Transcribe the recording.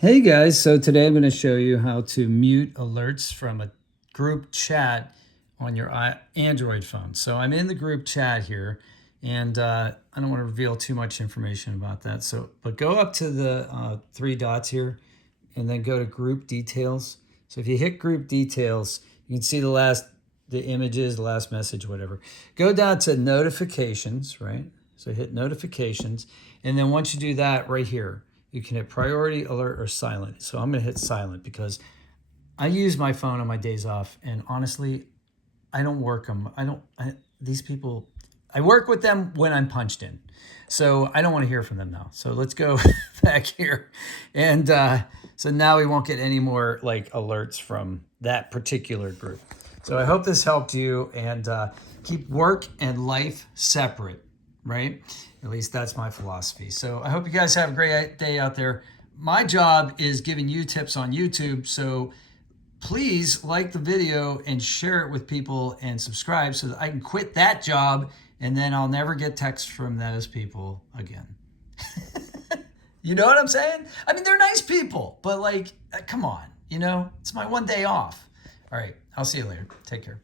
Hey guys, so today I'm going to show you how to mute alerts from a group chat on your Android phone. So I'm in the group chat here, and I don't want to reveal too much information about that. But go up to the three dots here, and then go to group details. So if you hit group details, you can see the images, the last message, whatever. Go down to notifications, right? So hit notifications, and then once you do that, right here, you can hit priority, alert, or silent. So I'm going to hit silent because I use my phone on my days off, and honestly, I don't work them. These people, I work with them when I'm punched in. So I don't want to hear from them now. So let's go back here. And so now we won't get any more like alerts from that particular group. So I hope this helped you, and keep work and life separate, right? At least that's my philosophy. So I hope you guys have a great day out there. My job is giving you tips on YouTube. So please like the video and share it with people and subscribe so that I can quit that job, and then I'll never get texts from those people again. You know what I'm saying? I mean, they're nice people, but like, come on, it's my one day off. All right, I'll see you later. Take care.